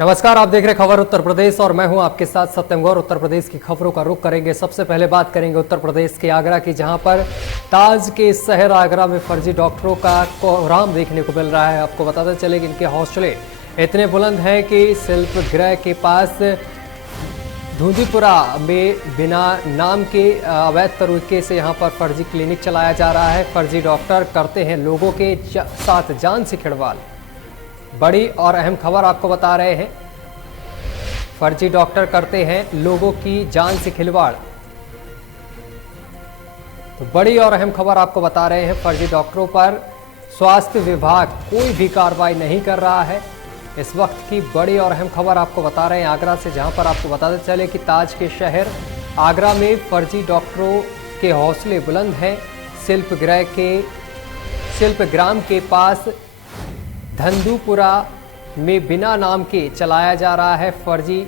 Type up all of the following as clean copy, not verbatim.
नमस्कार, आप देख रहे खबर उत्तर प्रदेश और मैं हूं आपके साथ सत्यम गौर। उत्तर प्रदेश की खबरों का रुख करेंगे। सबसे पहले बात करेंगे उत्तर प्रदेश के आगरा की, जहां पर ताज के शहर आगरा में फर्जी डॉक्टरों का कोहराम देखने को मिल रहा है। आपको बताते चले कि इनके हौसले इतने बुलंद हैं कि शिल्प गृह के पास धुंधीपुरा में बिना नाम के अवैध तरीके से यहां पर फर्जी क्लिनिक चलाया जा रहा है। फर्जी डॉक्टर करते हैं लोगों के साथ जान से खिलवाड़। बड़ी और अहम खबर आपको बता रहे हैं, फर्जी डॉक्टर करते हैं लोगों की जान से खिलवाड़। तो बड़ी और अहम खबर आपको बता रहे हैं, फर्जी डॉक्टरों पर स्वास्थ्य विभाग कोई भी कार्रवाई नहीं कर रहा है। इस वक्त की बड़ी और अहम खबर आपको बता रहे हैं आगरा से, जहां पर आपको बताते चले कि ताज के शहर आगरा में फर्जी डॉक्टरों के हौसले बुलंद हैं। शिल्पग्राम के पास धंधुपुरा में बिना नाम के चलाया जा रहा है फर्जी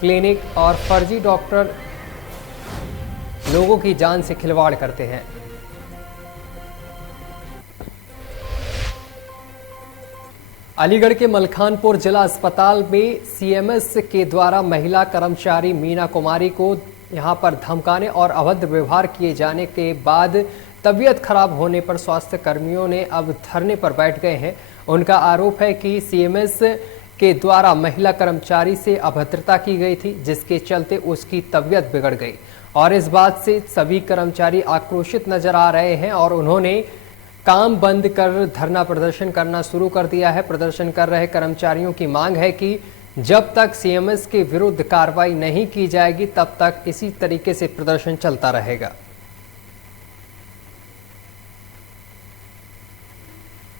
क्लिनिक और फर्जी डॉक्टर लोगों की जान से खिलवाड़ करते हैं। अलीगढ़ के मलखानपुर जिला अस्पताल में सीएमएस के द्वारा महिला कर्मचारी मीना कुमारी को यहां पर धमकाने और अभद्र व्यवहार किए जाने के बाद तबीयत खराब होने पर स्वास्थ्य कर्मियों ने अब धरने पर बैठ गए हैं। उनका आरोप है कि सीएमएस के द्वारा महिला कर्मचारी से अभद्रता की गई थी, जिसके चलते उसकी तबीयत बिगड़ गई और इस बात से सभी कर्मचारी आक्रोशित नजर आ रहे हैं और उन्होंने काम बंद कर धरना प्रदर्शन करना शुरू कर दिया है। प्रदर्शन कर रहे कर्मचारियों की मांग है कि जब तक सीएमएस के विरुद्ध कार्रवाई नहीं की जाएगी तब तक इसी तरीके से प्रदर्शन चलता रहेगा।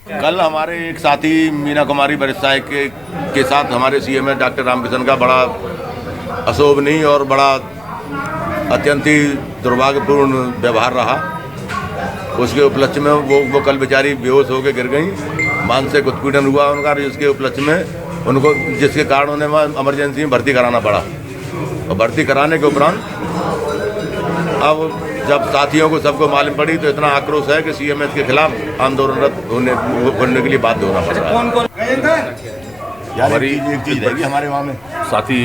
कल हमारे एक साथी मीना कुमारी बरिस्ताई के साथ हमारे सीएमएस डॉक्टर रामकिशन का बड़ा अशोभनीय और बड़ा अत्यंत ही दुर्भाग्यपूर्ण व्यवहार रहा। उसके उपलक्ष्य में वो कल बेचारी बेहोश होकर गिर गई, मानसिक उत्पीड़न हुआ उनका, जिसके उपलक्ष्य में उनको जिसके कारण उन्हें इमरजेंसी में भर्ती कराना पड़ा और भर्ती कराने के उपरांत अब जब साथियों को सबको मालूम पड़ी तो इतना आक्रोश है कि सीएमएस के खिलाफ आंदोलनरत होने के लिए बाध्य होना पड़ रहा है। हमारी एक चीज़ रहेगी हमारे वहाँ में साथी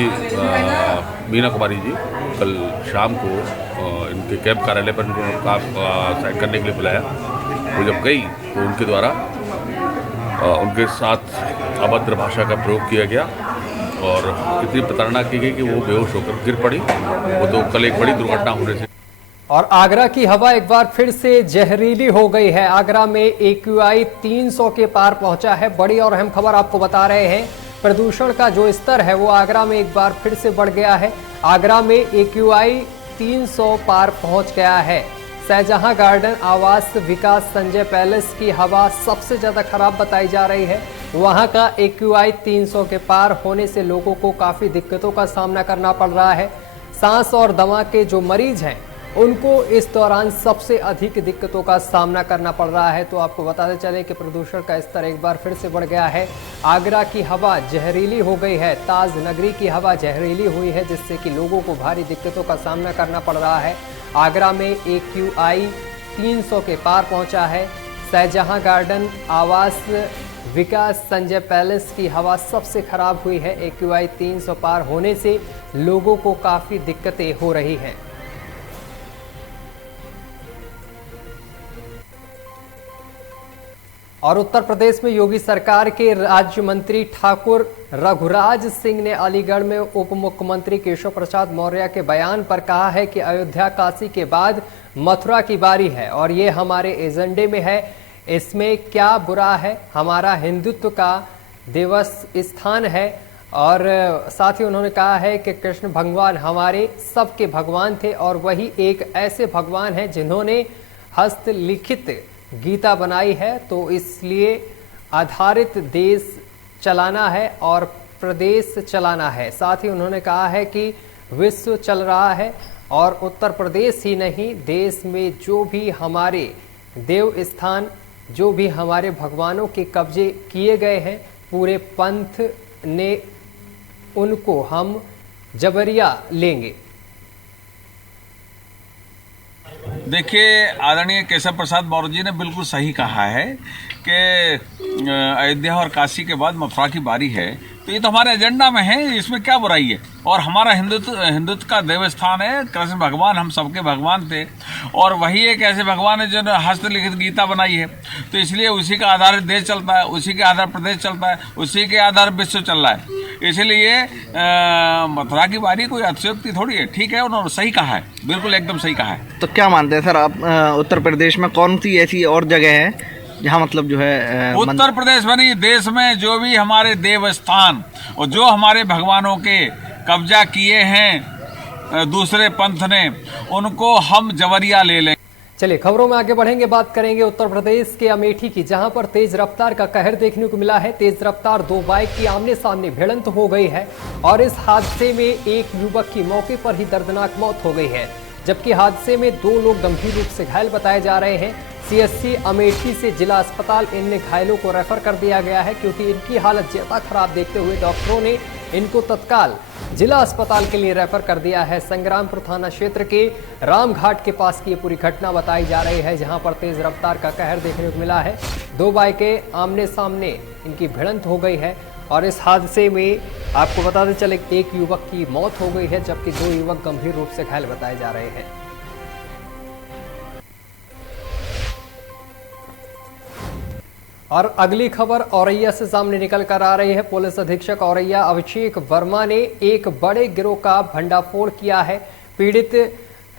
मीना कुमारी जी कल शाम को इनके कैंप कार्यालय पर इनको साइन करने के लिए बुलाया। वो जब गई तो उनके द्वारा उनके साथ अभद्र भाषा का प्रयोग किया गया और इतनी प्रताड़ना की गई कि वो बेहोश होकर गिर पड़ी। वो तो कल एक बड़ी दुर्घटना होने से। और आगरा की हवा एक बार फिर से जहरीली हो गई है। आगरा में AQI 300 के पार पहुंचा है। बड़ी और अहम खबर आपको बता रहे हैं, प्रदूषण का जो स्तर है वो आगरा में एक बार फिर से बढ़ गया है। आगरा में AQI 300 पार पहुंच गया है। शाहजहां गार्डन आवास विकास संजय पैलेस की हवा सबसे ज्यादा खराब बताई जा रही है। वहां का AQI 300 के पार होने से लोगों को काफी दिक्कतों का सामना करना पड़ रहा है। सांस और दमा के जो मरीज हैं उनको इस दौरान सबसे अधिक दिक्कतों का सामना करना पड़ रहा है। तो आपको बताते चले कि प्रदूषण का स्तर एक बार फिर से बढ़ गया है। आगरा की हवा जहरीली हो गई है। ताज नगरी की हवा जहरीली हुई है, जिससे कि लोगों को भारी दिक्कतों का सामना करना पड़ रहा है। आगरा में AQI 300 के पार पहुंचा है। शाहजहां गार्डन आवास विकास संजय पैलेस की हवा सबसे खराब हुई है। AQI 300 पार होने से लोगों को काफ़ी दिक्कतें हो रही हैं। और उत्तर प्रदेश में योगी सरकार के राज्य मंत्री ठाकुर रघुराज सिंह ने अलीगढ़ में उप मुख्यमंत्री केशव प्रसाद मौर्य के बयान पर कहा है कि अयोध्या काशी के बाद मथुरा की बारी है और ये हमारे एजेंडे में है। इसमें क्या बुरा है? हमारा हिंदुत्व का दिवस स्थान है। और साथ ही उन्होंने कहा है कि कृष्ण भगवान हमारे सबके भगवान थे और वही एक ऐसे भगवान हैं जिन्होंने हस्तलिखित गीता बनाई है। तो इसलिए आधारित देश चलाना है और प्रदेश चलाना है। साथ ही उन्होंने कहा है कि विश्व चल रहा है और उत्तर प्रदेश ही नहीं, देश में जो भी हमारे देव स्थान, जो भी हमारे भगवानों के कब्जे किए गए हैं, पूरे पंथ ने उनको हम जबरिया लेंगे। देखिए, आदरणीय केशव प्रसाद मौर्य जी ने बिल्कुल सही कहा है कि अयोध्या और काशी के बाद मथुरा की बारी है। तो ये तो हमारे एजेंडा में है, इसमें क्या बुराई है। और हमारा हिंदुत्व का देवस्थान है, कृष्ण भगवान हम सबके भगवान थे, और वही एक ऐसे भगवान है जिन्होंने हस्तलिखित गीता बनाई है। तो इसलिए उसी का आधार देश चलता है, उसी के आधार प्रदेश चलता है, उसी के आधार विश्व चल रहा है। इसलिए मथुरा की बारी कोई अतिशयोक्ति थोड़ी है। ठीक है, उन्होंने सही कहा है, बिल्कुल एकदम सही कहा है। तो क्या मानते हैं सर आप, उत्तर प्रदेश में कौन सी ऐसी और जगह है जहाँ मतलब जो है उत्तर प्रदेश में नहीं, देश में जो भी हमारे देवस्थान और जो हमारे भगवानों के कब्जा किए हैं दूसरे पंथ ने, उनको हम जबरिया ले लें। चलिए खबरों में आगे बढ़ेंगे, बात करेंगे उत्तर प्रदेश के अमेठी की, जहां पर तेज रफ्तार का कहर देखने को मिला है। तेज रफ्तार दो बाइक की आमने सामने भिड़ंत हो गई है और इस हादसे में एक युवक की मौके पर ही दर्दनाक मौत हो गई है, जबकि हादसे में 2 लोग गंभीर रूप से घायल बताए जा रहे हैं। सीएससी अमेठी से जिला अस्पताल इन घायलों को रेफर कर दिया गया है, क्योंकि इनकी हालत ज्यादा खराब देखते हुए डॉक्टरों ने इनको तत्काल जिला अस्पताल के लिए रेफर कर दिया है। संग्रामपुर थाना क्षेत्र के रामघाट के पास की ये पूरी घटना बताई जा रही है, जहां पर तेज रफ्तार का कहर देखने को मिला है। 2 बाइकें आमने सामने इनकी भिड़ंत हो गई है और इस हादसे में आपको बताते चले एक युवक की मौत हो गई है, जबकि 2 युवक गंभीर रूप से घायल बताए जा रहे हैं। और अगली खबर औरैया से सामने निकल कर आ रही है। पुलिस अधीक्षक औरैया अभिषेक वर्मा ने एक बड़े गिरोह का भंडाफोड़ किया है। पीड़ित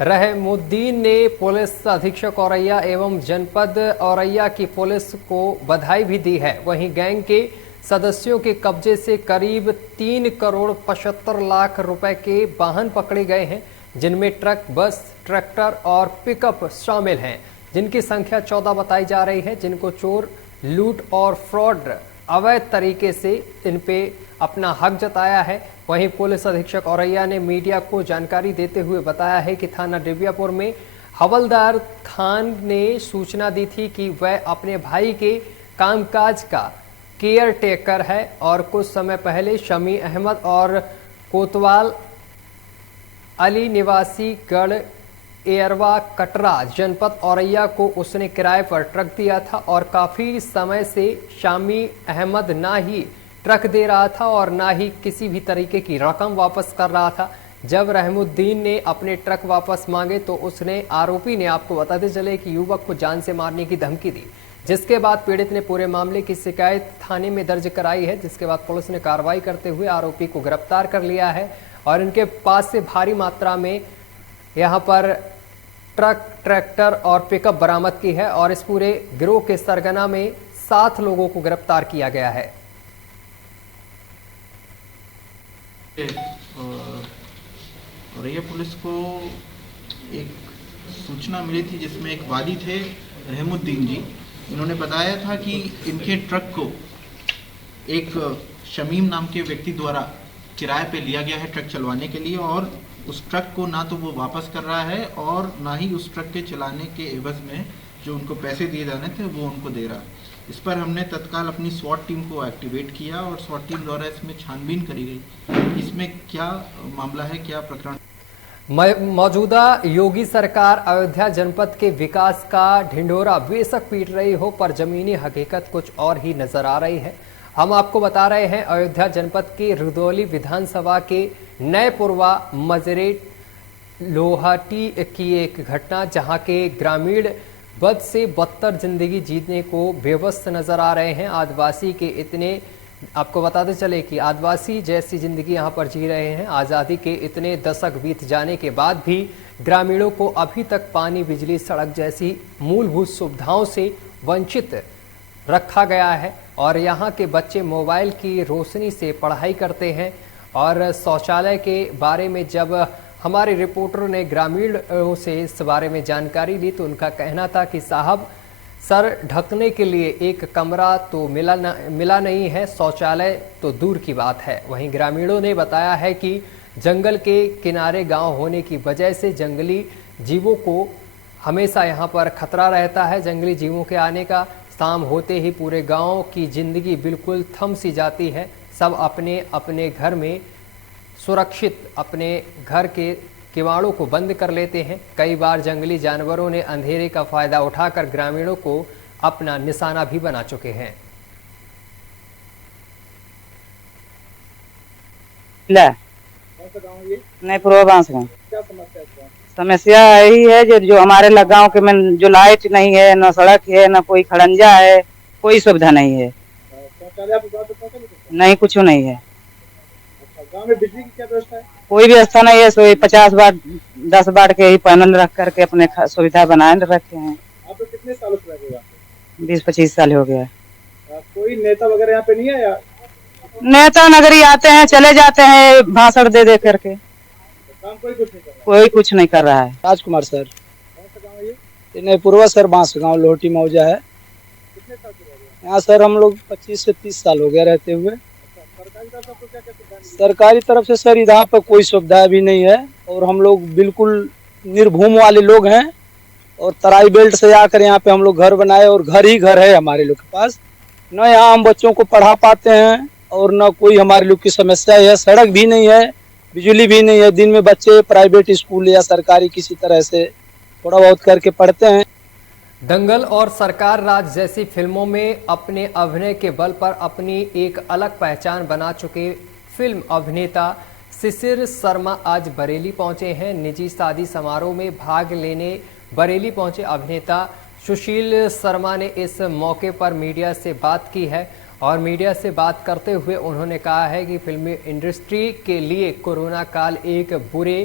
रहमुद्दीन ने पुलिस अधीक्षक औरैया एवं जनपद औरैया की पुलिस को बधाई भी दी है। वहीं गैंग के सदस्यों के कब्जे से करीब 3 करोड़ 75 लाख रुपए के वाहन पकड़े गए हैं, जिनमें ट्रक, बस, ट्रैक्टर और पिकअप शामिल हैं, जिनकी संख्या 14 बताई जा रही है, जिनको चोर, लूट और फ्रॉड अवैध तरीके से इन पे अपना हक जताया है। वहीं पुलिस अधीक्षक औरैया ने मीडिया को जानकारी देते हुए बताया है कि थाना डिबियापुर में हवलदार खान ने सूचना दी थी कि वह अपने भाई के कामकाज का केयर टेकर है और कुछ समय पहले शमी अहमद और कोतवाल अली निवासी गढ़ एरवा कटरा जनपद औरैया को उसने किराए पर ट्रक दिया था और काफी समय से शामी अहमद ना ही ट्रक दे रहा था और ना ही किसी भी तरीके की रकम वापस कर रहा था। जब रहमुद्दीन ने अपने ट्रक वापस मांगे तो उसने, आरोपी ने, आपको बताते चले कि युवक को जान से मारने की धमकी दी, जिसके बाद पीड़ित ने पूरे मामले की शिकायत थाने में दर्ज कराई है, जिसके बाद पुलिस ने कार्रवाई करते हुए आरोपी को गिरफ्तार कर लिया है और इनके पास से भारी मात्रा में यहाँ पर ट्रक, ट्रैक्टर और पिकअप बरामद की है और इस पूरे गिरोह के सरगना में 7 लोगों को गिरफ्तार किया गया है। औरैया पुलिस को एक सूचना मिली थी जिसमें एक वादी थे रहमुद्दीन जी। इन्होंने बताया था कि इनके ट्रक को एक शमीम नाम के व्यक्ति द्वारा किराए पे लिया गया है ट्रक चलवाने के लिए, और उस ट्रक को ना तो वो वापस कर रहा है और ना ही उस ट्रक के चलाने के एवज में जो उनको पैसे दिए जाने थे वो उनको दे रहा है। इस पर हमने तत्काल अपनी स्वॉट टीम को एक्टिवेट किया और स्वॉट टीम द्वारा इसमें छानबीन करी गई। इसमें क्या मामला है, क्या प्रकरण? मौजूदा योगी सरकार अयोध्या जनपद के विकास का ढिंढोरा बेशक पीट रही हो, पर जमीनी हकीकत कुछ और ही नजर आ रही है। हम आपको बता रहे हैं अयोध्या जनपद के रुदौली विधानसभा के नयपुरवा मजरेट लोहाटी की एक घटना, जहां के ग्रामीण बद से बदतर जिंदगी जीने को बेबस नजर आ रहे हैं। आदिवासी के इतने, आपको बताते चले कि आदिवासी जैसी जिंदगी यहां पर जी रहे हैं। आज़ादी के इतने दशक बीत जाने के बाद भी ग्रामीणों को अभी तक पानी, बिजली, सड़क जैसी मूलभूत सुविधाओं से वंचित रखा गया है और यहाँ के बच्चे मोबाइल की रोशनी से पढ़ाई करते हैं। और शौचालय के बारे में जब हमारे रिपोर्टर ने ग्रामीणों से इस बारे में जानकारी ली तो उनका कहना था कि साहब, सर ढकने के लिए एक कमरा तो मिला नहीं है, शौचालय तो दूर की बात है। वहीं ग्रामीणों ने बताया है कि जंगल के किनारे गांव होने की वजह से जंगली जीवों को हमेशा यहां पर खतरा रहता है। जंगली जीवों के आने का शाम होते ही पूरे गांव की जिंदगी बिल्कुल थम सी जाती है। सब अपने अपने घर में सुरक्षित अपने घर के किवाड़ों को बंद कर लेते हैं। कई बार जंगली जानवरों ने अंधेरे का फायदा उठाकर ग्रामीणों को अपना निशाना भी बना चुके हैं। जिला नहीं पूर्व बांसगांव। समस्या यही है जो हमारे गांव के में जो लाइट नहीं है, न सड़क है, न कोई खड़ंजा है, कोई सुविधा नहीं है। नहीं कुछ नहीं है। गांव में बिजली की क्या व्यवस्था है? कोई व्यवस्था नहीं है। 50 वाट 10 वाट के ही पैनल रख करके अपने सुविधा बनाए रखे हैं। आप लोग कितने सालों से लगे यहाँ पे? 20-25 साल हो गया। कोई नेता वगैरह यहाँ पे नहीं आया? नेता नगरी आते हैं, चले जाते हैं भाषण दे दे करके। काम कोई कुछ नहीं कर रहा? कोई कुछ नहीं कर रहा है। राजकुमार सर। कौन सा गाँव है ये? नहीं पूर्वा सर बांसगांव लोहटी मौजा है। कितने साल से रह रहे हैं? यहाँ सर हम लोग 25 से 30 साल हो गया रहते हुए। सरकारी तरफ से आपको क्या क्या सुविधा मिली? सरकारी तरफ से सर यहाँ पर कोई सुविधा भी नहीं है और हम लोग बिल्कुल निर्भूम वाले लोग हैं और तराई बेल्ट से आकर यहाँ पे हम लोग घर बनाए और घर ही घर है हमारे लोग के पास। न यहाँ हम बच्चों को पढ़ा पाते हैं और न कोई हमारे लोग की समस्या है। सड़क भी नहीं है, बिजली भी नहीं है। दिन में बच्चे प्राइवेट स्कूल या सरकारी किसी तरह से थोड़ा बहुत करके पढ़ते हैं। दंगल और सरकार राज जैसी फिल्मों में अपने अभिनय के बल पर अपनी एक अलग पहचान बना चुके फिल्म अभिनेता शिशिर शर्मा आज बरेली पहुंचे हैं। निजी शादी समारोह में भाग लेने बरेली पहुंचे अभिनेता सुशील शर्मा ने इस मौके पर मीडिया से बात की है और मीडिया से बात करते हुए उन्होंने कहा है कि फिल्मी इंडस्ट्री के लिए कोरोना काल एक बुरे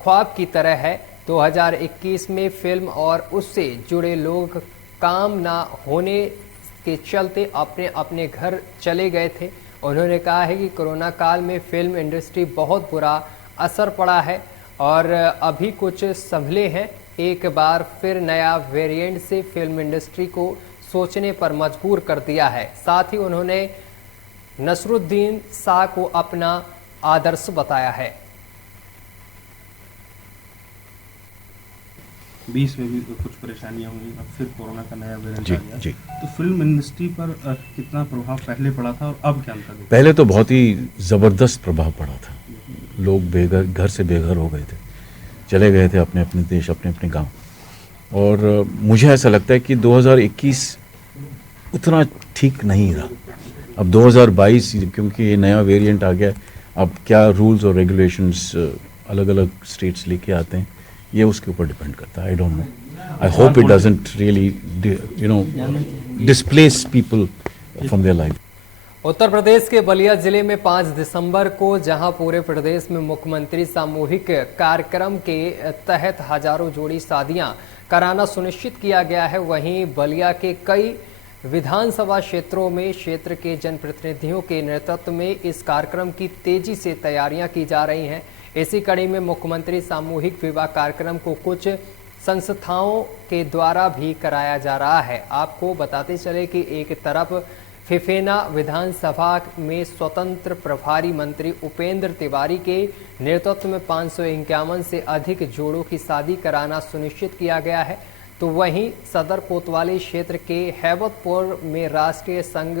ख्वाब की तरह है। 2021 में फिल्म और उससे जुड़े लोग काम ना होने के चलते अपने अपने घर चले गए थे। उन्होंने कहा है कि कोरोना काल में फिल्म इंडस्ट्री बहुत बुरा असर पड़ा है और अभी कुछ संभले हैं। एक बार फिर नया वेरिएंट से फिल्म इंडस्ट्री को सोचने पर मजबूर कर दिया है। साथ ही उन्होंने नसरुद्दीन शाह को अपना आदर्श बताया है। 20 में भी कुछ परेशानियां हुई, अब फिर कोरोना का नया वेरिएंट आ गया, तो फिल्म इंडस्ट्री पर कितना प्रभाव पहले पड़ा था और अब क्या अंतर है? पहले तो बहुत ही ज़बरदस्त प्रभाव पड़ा था। लोग बेघर, घर से बेघर हो गए थे, चले गए थे अपने अपने देश, अपने अपने गांव। और मुझे ऐसा लगता है कि 2021 उतना ठीक नहीं रहा। अब 2022 क्योंकि ये नया वेरिएंट आ गया, अब क्या रूल्स और रेगुलेशंस अलग अलग स्टेट्स लेके आते हैं, ये उसके ऊपर डिपेंड करता है। I don't know, I hope it doesn't really displace people from their life. Uttar Pradesh के बलिया जिले में 5 दिसंबर को जहां पूरे प्रदेश में मुख्यमंत्री सामूहिक कार्यक्रम के तहत हजारों जोड़ी शादियां कराना सुनिश्चित किया गया है, वहीं बलिया के कई विधानसभा क्षेत्रों में क्षेत्र के जनप्रतिनिधियों के नेतृत्व में इस कार्यक्रम की तेजी से तैयारियां की जा रही हैं। इसी कड़ी में मुख्यमंत्री सामूहिक विवाह कार्यक्रम को कुछ संस्थाओं के द्वारा भी कराया जा रहा है। आपको बताते चले कि एक तरफ फिफेना विधानसभा में स्वतंत्र प्रभारी मंत्री उपेंद्र तिवारी के नेतृत्व में 551 से अधिक जोड़ों की शादी कराना सुनिश्चित किया गया है, तो वहीं सदर कोतवाली क्षेत्र के हैबतपुर में राष्ट्रीय संघ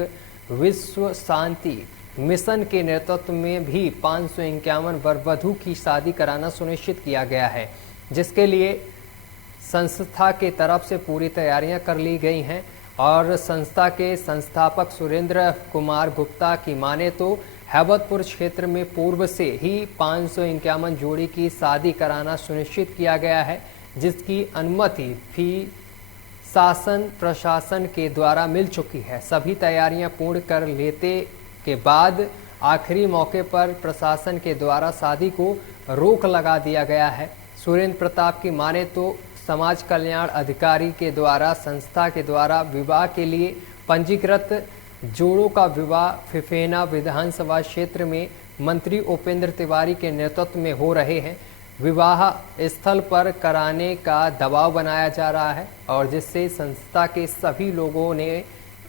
विश्व शांति मिशन के नेतृत्व में भी 551 वर वधू की शादी कराना सुनिश्चित किया गया है, जिसके लिए संस्था के तरफ से पूरी तैयारियां कर ली गई हैं। और संस्था के संस्थापक सुरेंद्र कुमार गुप्ता की माने तो हैबतपुर क्षेत्र में पूर्व से ही 551 जोड़ी की शादी कराना सुनिश्चित किया गया है, जिसकी अनुमति भी शासन प्रशासन के द्वारा मिल चुकी है। सभी तैयारियां पूर्ण कर लेते के बाद आखिरी मौके पर प्रशासन के द्वारा शादी को रोक लगा दिया गया है। सुरेंद्र प्रताप की माने तो समाज कल्याण अधिकारी के द्वारा संस्था के द्वारा विवाह के लिए पंजीकृत जोड़ों का विवाह फिफेना विधानसभा क्षेत्र में मंत्री उपेंद्र तिवारी के नेतृत्व में हो रहे हैं। विवाह स्थल पर कराने का दबाव बनाया जा रहा है और जिससे संस्था के सभी लोगों ने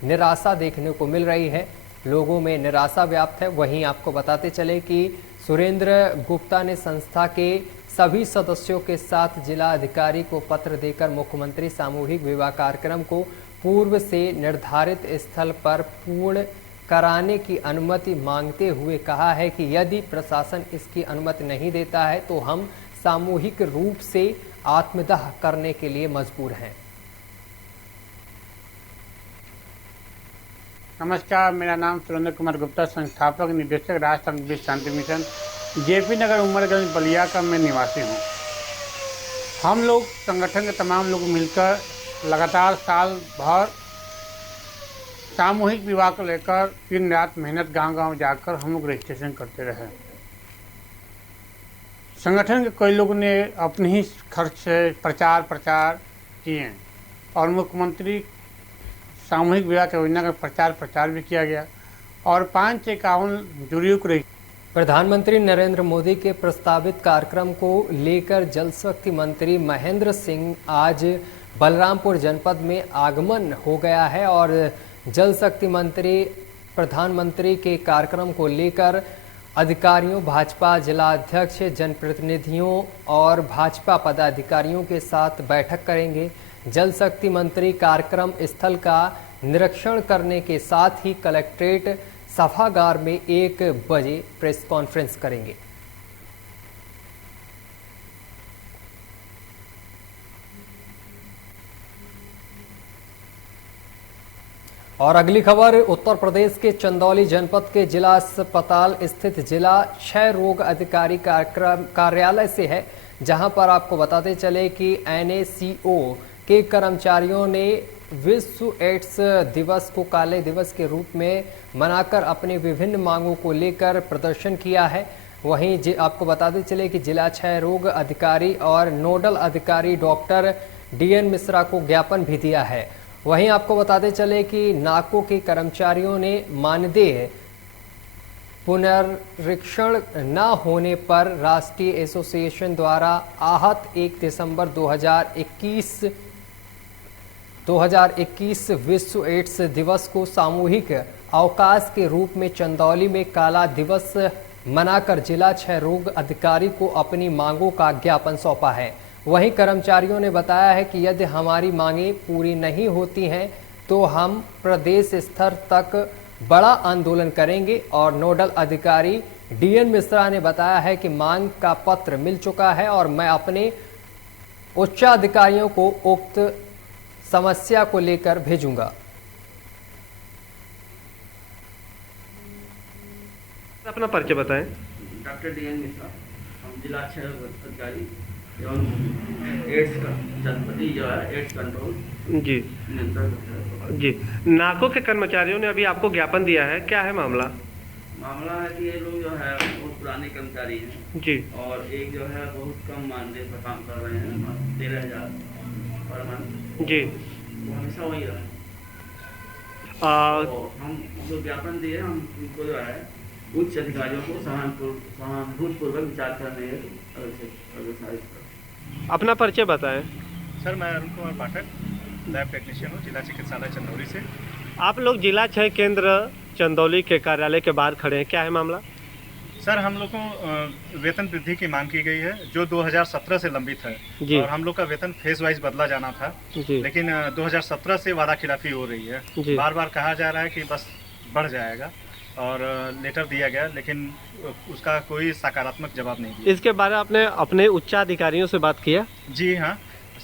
निराशा देखने को मिल रही है। लोगों में निराशा व्याप्त है। वहीं आपको बताते चले कि सुरेंद्र गुप्ता ने संस्था के सभी सदस्यों के साथ जिला अधिकारी को पत्र देकर मुख्यमंत्री सामूहिक विवाह कार्यक्रम को पूर्व से निर्धारित स्थल पर पूर्ण कराने की अनुमति मांगते हुए कहा है कि यदि प्रशासन इसकी अनुमति नहीं देता है तो हम सामूहिक रूप से आत्मदाह करने के लिए मजबूर हैं। नमस्कार, मेरा नाम सुरेंद्र कुमार गुप्ता, संस्थापक निदेशक राष्ट्र विश्व शांति मिशन जेपी नगर उमरगंज बलिया का मैं निवासी हूँ। हम लोग संगठन के तमाम लोग मिलकर लगातार साल भर सामूहिक विवाह को लेकर दिन रात मेहनत गांव-गांव जाकर हम लोग रजिस्ट्रेशन करते रहे। संगठन के कई लोगों ने अपने ही खर्च से प्रचार किए और मुख्यमंत्री सामूहिक विवाह योजना का प्रचार भी किया गया और 5 से 51 जुड़ियों को। प्रधानमंत्री नरेंद्र मोदी के प्रस्तावित कार्यक्रम को लेकर जल शक्ति मंत्री महेंद्र सिंह आज बलरामपुर जनपद में आगमन हो गया है और जल शक्ति मंत्री प्रधानमंत्री के कार्यक्रम को लेकर अधिकारियों, भाजपा जिला अध्यक्ष, जनप्रतिनिधियों और भाजपा पदाधिकारियों के साथ बैठक करेंगे। जल शक्ति मंत्री कार्यक्रम स्थल का निरीक्षण करने के साथ ही कलेक्ट्रेट सभागार में 1 बजे प्रेस कॉन्फ्रेंस करेंगे। और अगली खबर उत्तर प्रदेश के चंदौली जनपद के जिला अस्पताल स्थित जिला क्षय रोग अधिकारी कार्यालय से है, जहां पर आपको बताते चले कि NACO के कर्मचारियों ने विश्व एड्स दिवस को काले दिवस के रूप में मनाकर अपने विभिन्न मांगों को लेकर प्रदर्शन किया है। वहीं आपको बताते चले कि जिला क्षय रोग अधिकारी और नोडल अधिकारी डॉक्टर DN मिश्रा को ज्ञापन भी दिया है। वहीं आपको बताते चले कि नाको के कर्मचारियों ने मानदेय पुनरीक्षण न होने पर राष्ट्रीय एसोसिएशन द्वारा आहत 1 दिसंबर 2021 विश्व एड्स दिवस को सामूहिक अवकाश के रूप में चंदौली में काला दिवस मनाकर जिला क्षय रोग अधिकारी को अपनी मांगों का ज्ञापन सौंपा है। वहीं कर्मचारियों ने बताया है कि यदि हमारी मांगें पूरी नहीं होती हैं तो हम प्रदेश स्तर तक बड़ा आंदोलन करेंगे। और नोडल अधिकारी DN मिश्रा ने बताया है कि मांग का पत्र मिल चुका है और मैं अपने उच्चाधिकारियों को उक्त समस्या को लेकर भेजूंगा। अपना परिचय बताएं। डॉक्टर DN मिश्रा, हम जिला क्षय रोग अधिकारी एवं एड्स का जनपदी जो है एड्स कंट्रोल जी जी। नाको के कर्मचारियों ने अभी आपको ज्ञापन दिया है, क्या है मामला? मामला है कि ये लोग जो है बहुत पुराने कर्मचारी हैं जी और एक जो है बहुत कम मानदेय पर काम कर रहे हैं, 13,000 पर मंथ जी। वो हमेशा वही रहा। तो हम जो ज्ञापन दिए हम उनको जो है उच्च अधिकारियों को सहानुभूतिपूर्वक विचार करने अपना परिचय बताएं। सर, मैं अरुण कुमार पाठक, लैब टेक्नीशियन हूँ, जिला चिकित्सालय चंदौली से। आप लोग जिला क्षय केंद्र चंदौली के कार्यालय के बाहर खड़े हैं, क्या है मामला? सर, हम लोग को वेतन वृद्धि की मांग की गई है जो 2017 से लंबित है और हम लोग का वेतन फेज वाइज बदला जाना था, लेकिन 2017 से वादा खिलाफी हो रही है। बार बार कहा जा रहा है कि बस बढ़ जाएगा और लेटर दिया गया, लेकिन उसका कोई सकारात्मक जवाब नहीं दिया। इसके बारे में आपने अपने उच्चाधिकारियों से बात किया? जी हाँ,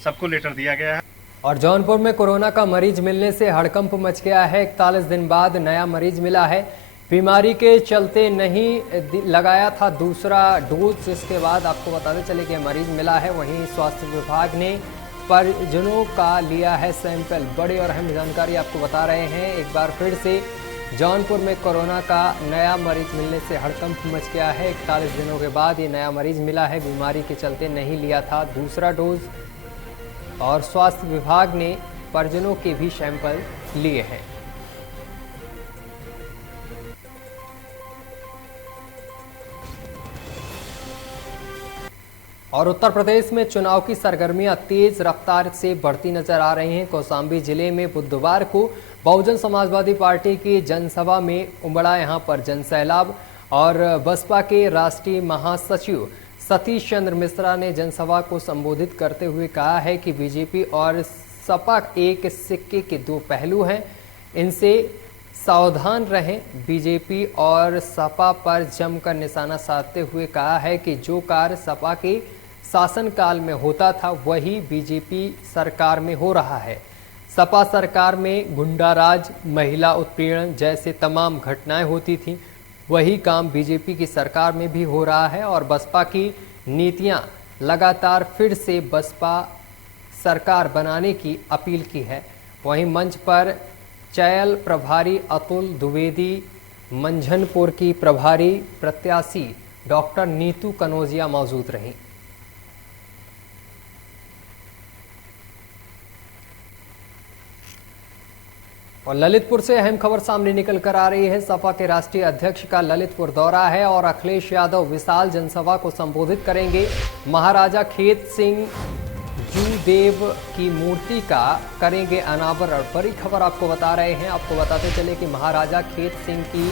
सबको लेटर दिया गया है। और जौनपुर में कोरोना का मरीज मिलने से हड़कंप मच गया है। 41 दिन बाद नया मरीज मिला है। बीमारी के चलते नहीं लगाया था दूसरा डोज, इसके बाद आपको बताते चले कि मरीज मिला है। वहीं स्वास्थ्य विभाग ने परिजनों का लिया है सैंपल। बड़ी और अहम जानकारी आपको बता रहे हैं एक बार फिर से। जौनपुर में कोरोना का नया मरीज मिलने से हड़कंप मच गया है। 41 दिनों के बाद ये नया मरीज मिला है। बीमारी के चलते नहीं लिया था दूसरा डोज और स्वास्थ्य विभाग ने परिजनों के भी सैंपल लिए हैं। और उत्तर प्रदेश में चुनाव की सरगर्मियां तेज रफ्तार से बढ़ती नजर आ रही हैं। कौशाम्बी जिले में बुधवार को बहुजन समाजवादी पार्टी की जनसभा में उमड़ा यहां पर जनसैलाब और बसपा के राष्ट्रीय महासचिव सतीश चंद्र मिश्रा ने जनसभा को संबोधित करते हुए कहा है कि बीजेपी और सपा एक सिक्के के दो पहलू हैं, इनसे सावधान रहें। बीजेपी और सपा पर जमकर निशाना साधते हुए कहा है कि जो कार्य सपा के शासनकाल में होता था वही बीजेपी सरकार में हो रहा है। सपा सरकार में गुंडाराज, महिला उत्पीड़न जैसे तमाम घटनाएं होती थीं, वही काम बीजेपी की सरकार में भी हो रहा है और बसपा की नीतियां लगातार फिर से बसपा सरकार बनाने की अपील की है। वहीं मंच पर चयल प्रभारी अतुल द्विवेदी, मंझनपुर की प्रभारी प्रत्याशी डॉक्टर नीतू कनौजिया मौजूद रहीं। और ललितपुर से अहम खबर सामने निकल कर आ रही है। सपा के राष्ट्रीय अध्यक्ष का ललितपुर दौरा है और अखिलेश यादव विशाल जनसभा को संबोधित करेंगे। महाराजा खेत सिंह जूदेव की मूर्ति का करेंगे अनावरण। बड़ी खबर आपको बता रहे हैं। आपको बताते चले कि महाराजा खेत सिंह की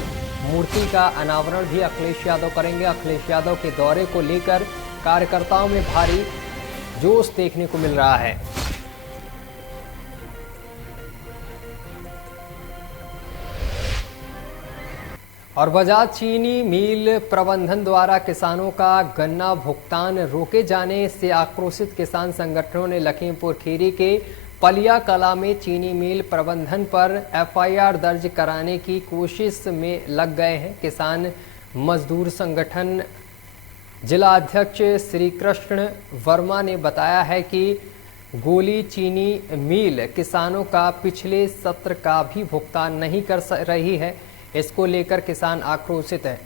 मूर्ति का अनावरण भी अखिलेश यादव करेंगे। अखिलेश यादव के दौरे को लेकर कार्यकर्ताओं में भारी जोश देखने को मिल रहा है। और बजाज चीनी मिल प्रबंधन द्वारा किसानों का गन्ना भुगतान रोके जाने से आक्रोशित किसान संगठनों ने लखीमपुर खीरी के पलिया कला में चीनी मिल प्रबंधन पर एफआईआर दर्ज कराने की कोशिश में लग गए हैं। किसान मजदूर संगठन जिला अध्यक्ष श्री कृष्ण वर्मा ने बताया है कि गोली चीनी मिल किसानों का पिछले सत्र का भी भुगतान नहीं कर रही है। इसको लेकर किसान आक्रोशित हैं।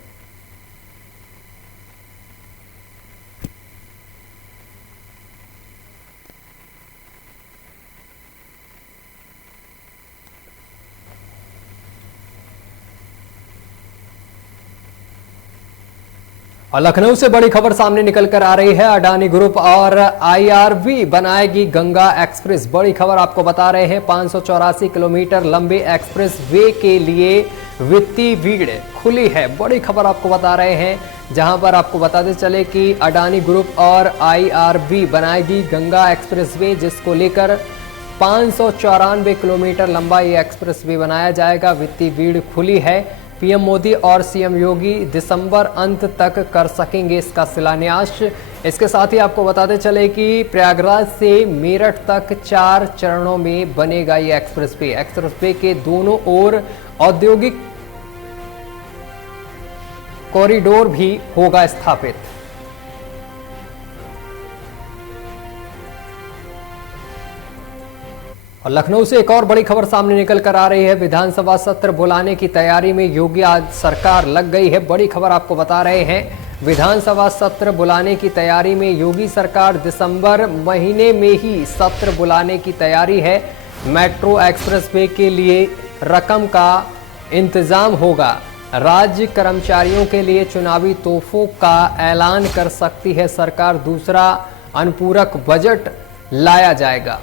और लखनऊ से बड़ी खबर सामने निकल कर आ रही है। अडानी ग्रुप और आईआरबी बनाएगी गंगा एक्सप्रेस। बड़ी खबर आपको बता रहे हैं। 584 किलोमीटर लंबे एक्सप्रेस वे के लिए वित्तीय भीड़ खुली है। बड़ी खबर आपको बता रहे हैं, जहां पर आपको बताते चले कि अडानी ग्रुप और आईआरबी बनाएगी गंगा एक्सप्रेस वे, जिसको लेकर 594 किलोमीटर लंबा ये एक्सप्रेस वे बनाया जाएगा। वित्तीय भीड़ खुली है। पीएम मोदी और सीएम योगी दिसंबर अंत तक कर सकेंगे इसका शिलान्यास। इसके साथ ही आपको बताते चले कि प्रयागराज से मेरठ तक 4 चरणों में बनेगा ये एक्सप्रेस वे। एक्सप्रेस वे के दोनों ओर औद्योगिक कॉरिडोर भी होगा स्थापित। और लखनऊ से एक और बड़ी खबर सामने निकल कर आ रही है। विधानसभा सत्र बुलाने की तैयारी में योगी आज सरकार लग गई है। बड़ी खबर आपको बता रहे हैं। विधानसभा सत्र बुलाने की तैयारी में योगी सरकार दिसंबर महीने में ही सत्र बुलाने की तैयारी है। मेट्रो एक्सप्रेस वे के लिए रकम का इंतजाम होगा। राज्य कर्मचारियों के लिए चुनावी तोहफों का ऐलान कर सकती है सरकार। दूसरा अनुपूरक बजट लाया जाएगा।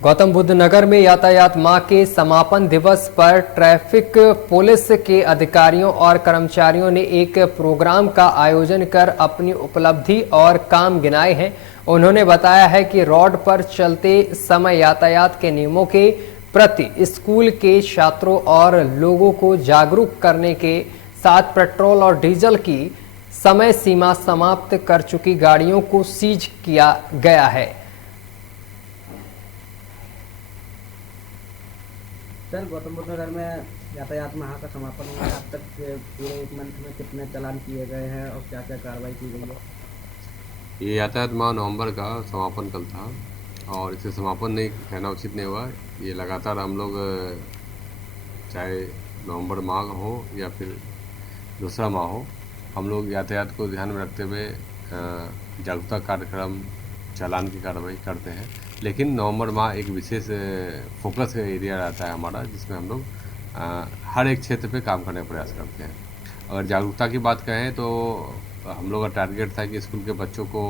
गौतम बुद्ध नगर में यातायात माह के समापन दिवस पर ट्रैफिक पुलिस के अधिकारियों और कर्मचारियों ने एक प्रोग्राम का आयोजन कर अपनी उपलब्धि और काम गिनाए हैं। उन्होंने बताया है कि रोड पर चलते समय यातायात के नियमों के प्रति स्कूल के छात्रों और लोगों को जागरूक करने के साथ पेट्रोल और डीजल की समय सीमा समाप्त कर चुकी गाड़ियों को सीज किया गया है। सर, गौतम बुद्ध नगर में यातायात माह का समापन हुआ। अब तक पूरे 1 मंथ में कितने चालान किए गए हैं और क्या क्या कार्रवाई की गई है? ये यातायात माह नवंबर का समापन कल था और इसे समापन नहीं कहना उचित नहीं हुआ। ये लगातार हम लोग चाहे नवंबर माह हो या फिर दूसरा माह हो, हम लोग यातायात को ध्यान में रखते हुए जागरूकता कार्यक्रम, चालान की कार्रवाई करते हैं। लेकिन नवंबर माह एक विशेष फोकस एरिया रहता है हमारा, जिसमें हम लोग हर एक क्षेत्र पे काम करने का प्रयास करते हैं। अगर जागरूकता की बात कहें तो हम लोग का टारगेट था कि स्कूल के बच्चों को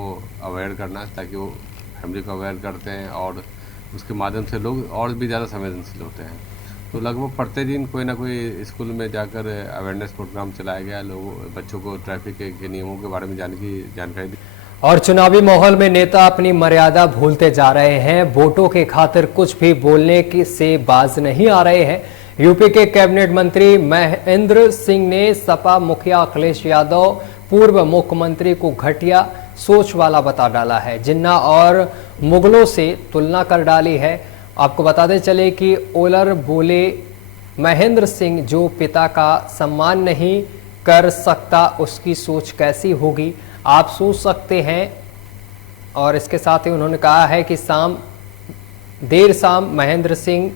अवेयर करना, ताकि वो फैमिली को अवेयर करते हैं और उसके माध्यम से लोग और भी ज़्यादा संवेदनशील होते हैं। तो लगभग प्रतिदिन कोई ना कोई स्कूल में जाकर अवेयरनेस प्रोग्राम चलाया गया, लोगों बच्चों को ट्रैफिक के नियमों के बारे में जानकारी दी। और चुनावी माहौल में नेता अपनी मर्यादा भूलते जा रहे हैं। वोटों के खातिर कुछ भी बोलने की से बाज नहीं आ रहे हैं। यूपी के कैबिनेट मंत्री महेंद्र सिंह ने सपा मुखिया अखिलेश यादव पूर्व मुख्यमंत्री को घटिया सोच वाला बता डाला है, जिन्ना और मुगलों से तुलना कर डाली है। आपको बताते चले कि ओलर बोले महेंद्र सिंह जो पिता का सम्मान नहीं कर सकता उसकी सोच कैसी होगी, आप सोच सकते हैं। और इसके साथ ही उन्होंने कहा है कि देर शाम महेंद्र सिंह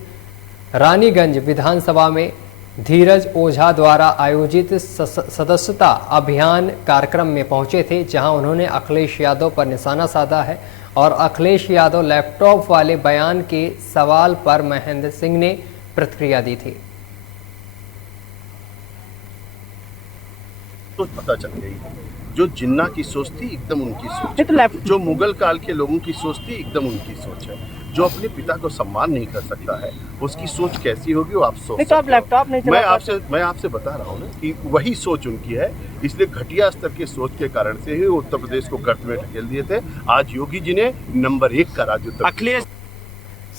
रानीगंज विधानसभा में धीरज ओझा द्वारा आयोजित सदस्यता अभियान कार्यक्रम में पहुंचे थे, जहां उन्होंने अखिलेश यादव पर निशाना साधा है और अखिलेश यादव लैपटॉप वाले बयान के सवाल पर महेंद्र सिंह ने प्रतिक्रिया दी थी। तो पता चल गई, जो जिन्ना की सोच थी एकदम उनकी सोच है, जो मुगल काल के लोगों की सोच थी एकदम उनकी सोच है। जो अपने पिता को सम्मान नहीं कर सकता है उसकी सोच कैसी होगी वो आप सोच सकते हो। लैपटॉप नहीं मैं आपसे बता रहा हूँ ना कि वही सोच उनकी है, इसलिए घटिया स्तर के सोच के कारण से ही उत्तर प्रदेश को गर्त में ढकेल दिए थे। आज योगी जी ने नंबर 1 का राज्य अखिलेश।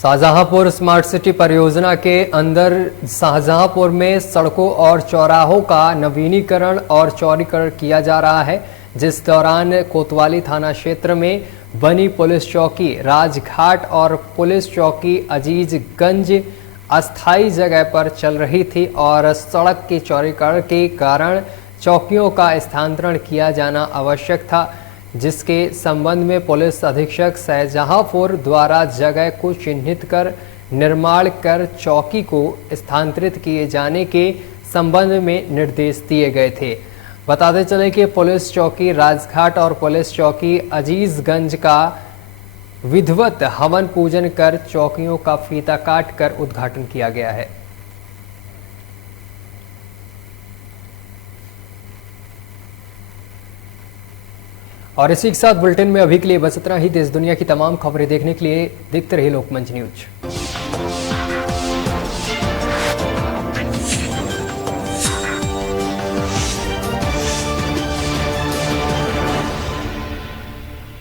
शाहजहांपुर स्मार्ट सिटी परियोजना के अंदर शाहजहांपुर में सड़कों और चौराहों का नवीनीकरण और चौड़ीकरण किया जा रहा है, जिस दौरान कोतवाली थाना क्षेत्र में बनी पुलिस चौकी राजघाट और पुलिस चौकी अजीजगंज अस्थायी जगह पर चल रही थी और सड़क के चौड़ीकरण के कारण चौकियों का स्थानांतरण किया जाना आवश्यक था, जिसके संबंध में पुलिस अधीक्षक शाहजहांपुर द्वारा जगह को चिन्हित कर निर्माण कर चौकी को स्थानांतरित किए जाने के संबंध में निर्देश दिए गए थे। बताते चले कि पुलिस चौकी राजघाट और पुलिस चौकी अजीजगंज का विधिवत हवन पूजन कर चौकियों का फीता काट कर उद्घाटन किया गया है। और इसी के साथ बुलेटिन में अभी के लिए बस इतना ही। देश दुनिया की तमाम खबरें देखने के लिए देखते रहिए लोकमंच न्यूज।